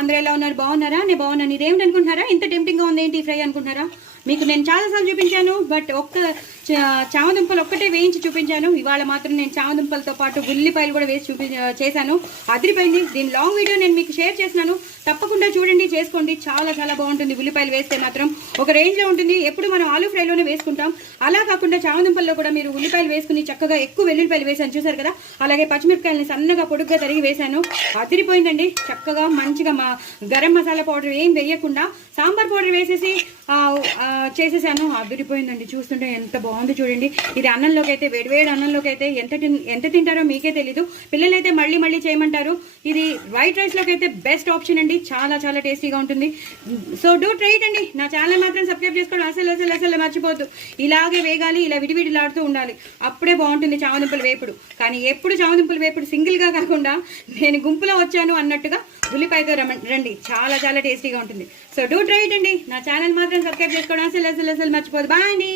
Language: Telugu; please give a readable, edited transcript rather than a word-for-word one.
అందరూ ఎలా ఉన్నారు? బాగున్నారా? నేను బాగున్నాను. ఇదేమిటి అనుకుంటున్నారా? ఇంత టెంప్టింగ్గా ఉంది ఏంటి ఫ్రై అనుకుంటున్నారా? మీకు నేను చాలాసార్లు చూపించాను, బట్ చామదుంపలు ఒక్కటే వేయించి చూపించాను. ఇవాళ మాత్రం నేను చామదుంపలతో పాటు ఉల్లిపాయలు కూడా వేసి చేశాను. అదిరిపోయింది. దీని లాంగ్ వీడియో నేను మీకు షేర్ చేసినాను, తప్పకుండా చూడండి, చేసుకోండి. చాలా చాలా బాగుంటుంది. ఉల్లిపాయలు వేస్తే మాత్రం ఒక రేంజ్లో ఉంటుంది. ఎప్పుడు మనం ఆలూ ఫ్రైలోనే వేసుకుంటాం, అలా కాకుండా చామదుంపల్లో కూడా మీరు ఉల్లిపాయలు వేసుకుని చక్కగా ఎక్కువ వెల్లుల్లిపాయలు వేసాను చూసారు కదా. అలాగే పచ్చిమిరపకాయలని సన్నగా పొడుగ్గా తరిగి వేశాను. అదిరిపోయిందండి. చక్కగా మంచిగా మా గరం మసాలా పౌడర్ ఏం వేయకుండా సాంబార్ పౌడర్ వేసేసి చేసేసాను. అదిరిపోయిందండి. చూస్తుంటే ఎంత బాగుంది చూడండి. ఇది అన్నంలోకి అయితే, వేడివేడి అన్నంలోకి అయితే ఎంత తింటారో మీకే తెలీదు. పిల్లలైతే మళ్ళీ మళ్ళీ చేయమంటారు. ఇది వైట్ రైస్లోకి అయితే బెస్ట్ ఆప్షన్ అండి. చాలా చాలా టేస్టీగా ఉంటుంది. సో డూ ట్రై ఇట్ అండి. నా ఛానల్ మాత్రం సబ్స్క్రైబ్ చేసుకోవడం అసలు మర్చిపోద్దు. ఇలాగే వేగాలి, ఇలా విడివిడిలాడుతూ ఉండాలి, అప్పుడే బాగుంటుంది చామదుంపల వేపుడు. కానీ ఎప్పుడు చామదుంపల వేపుడు సింగిల్గా కాకుండా నేను గుంపులో వచ్చాను అన్నట్టుగా ఉల్లిపాయతో రండి. చాలా చాలా టేస్టీగా ఉంటుంది. సో డూ ట్రై ఇట్ అండి. నా ఛానల్ మాత్రం సబ్స్క్రైబ్ చేసుకోవడం అసలు మర్చిపోదు. బాయ్ అండి.